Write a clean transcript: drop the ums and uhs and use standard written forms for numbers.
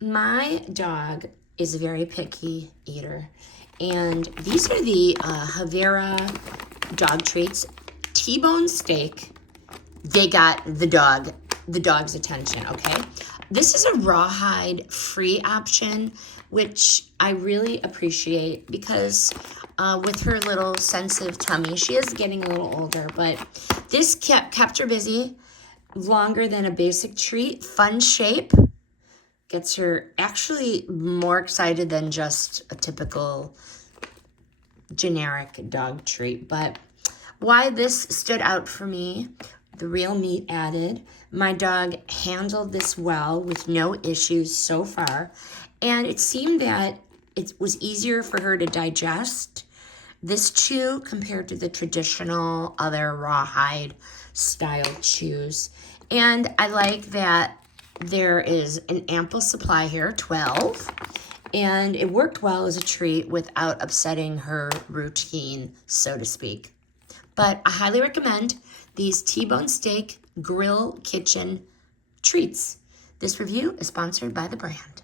My dog is a very picky eater, and these are the Havira dog treats. T-bone steak. They got the dog's attention, okay? This is a rawhide free option, which I really appreciate because with her little sensitive tummy, she is getting a little older, but this kept her busy longer than a basic treat. Fun shape. Gets her actually more excited than just a typical generic dog treat. But why this stood out for me, the real meat added. My dog handled this well with no issues so far. And it seemed that it was easier for her to digest this chew compared to the traditional other rawhide style chews. And I like that there is an ample supply here, 12, and it worked well as a treat without upsetting her routine, so to speak. But I highly recommend these T-bone steak grill kitchen treats. This review is sponsored by the brand.